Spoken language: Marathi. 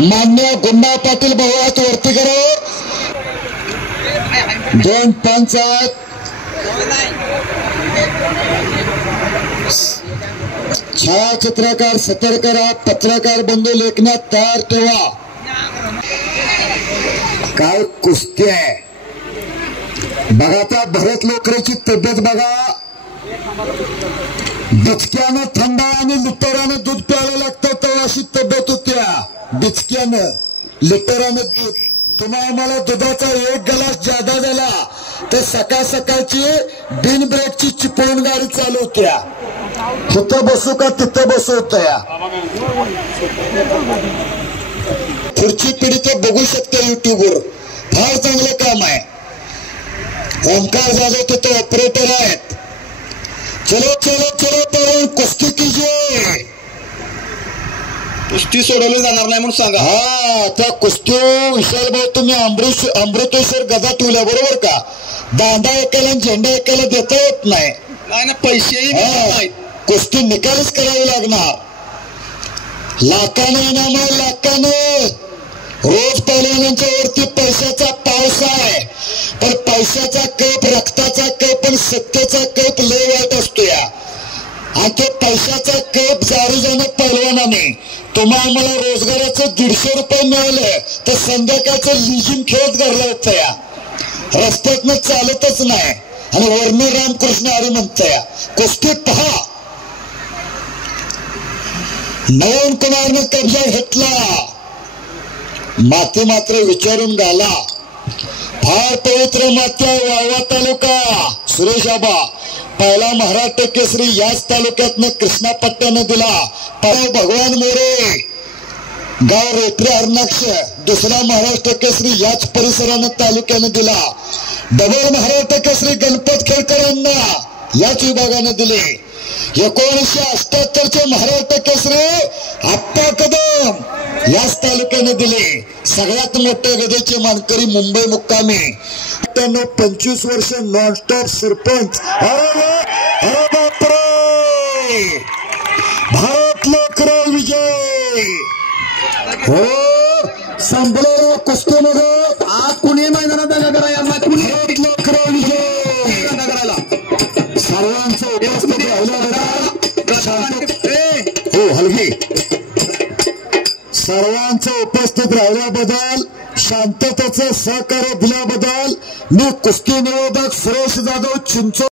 मान्य गुंडा पाटील भाऊ हात वरती करा. 2 पंच आहेत. छायाचित्रकार सतर्क करा. पत्रकार बंधू लेखनात तयार ठेवा. काय कुस्ती आहे बघा. त्या भरत लोकरेची तब्येत बघा. बिचक्यानं थंड आणि लिटरानं दूध प्यायला लागतं तर अशी तब्येत होत्या. बिचक्यानं लिटरानं दूध. तुम्हाला मला दुधाचा 1 ग्लास जादा झाला तर सकाळ सकाळची बिन ब्रेकची चिपळूण गाडी चालू होत्या. तिथं बसू का तिथं बसू होत्या. पुढची पिढी ते बघू शकते युट्यूबवर. फार चांगलं काम आहे. ओंकार जाधव तिथे ऑपरेटर आहेत. चलो चलो चलो तरुण कुस्ती कीजिए. कुस्ती सोडवली जाणार नाही म्हणून सांगा. हा त्या कुस्ती विशाल भाऊ तुम्ही अमृतेश्वर गदा ठेवल्या बरोबर का. दांडा एकाला झेंडा एकाला देता येत नाही. नाही पैसेही नाही. कुस्ती निकालच करावी लागणार. लाखानं इनाम आहे. लाखानं रोज पहिल्यांच्या वरती पैशाचा पाऊस आहे. पण पैशाचा कप रक्ताचा कप पण सत्तेचा कप लय वाईट असतो या. आणि ते पैशाचा कप जारी जाणं पहिलवानाने. तुम्हाला मला रोजगाराचं 150 रुपये मिळालं तर संध्याकाळचं लिजिंग खेळत घरला होतं या. रस्त्यातनं चालतच नाही आणि वर्ण रामकृष्ण हरी म्हणतया. कुस्ती पहा. नवीन कुमारने कब्जा घेतला. माती मात्र विचारून घाला. फार पवित्र माती आहे वाळवा तालुका. सुरेश आबा पहिला महाराष्ट्र केसरी याच तालुक्यातनं कृष्णा पट्ट्यानं दिला. भगवान मोरे गाव रेपरे हरणाक्ष दुसरा महाराष्ट्र केसरी याच परिसरानं तालुक्यानं दिला. डबल महाराष्ट्र केसरी गणपत खेळकरांना याच विभागानं दिले. 1978चे महाराष्ट्र केसरी आप्पा कदम याच तालुक्याने दिले. सगळ्यात मोठ्या गदेचे मानकरी मुंबई मुक्कामी. 25 वर्ष नॉनस्टॉप सरपंच. अरे बापरे. भारत लोकराव विजय. हो संपलं कुस्तीमध्ये. आज कुणी मैदानात दगा करा. भारत लोकराव विजय करायला सर्वांचं उपस्थित राहिल्याबद्दल हो हलगी. सर्वांचं उपस्थित राहिल्याबद्दल शांततेचं सहकार्य दिल्याबद्दल मी कुस्ती निरोधक सुरेश जाधव चिंचोली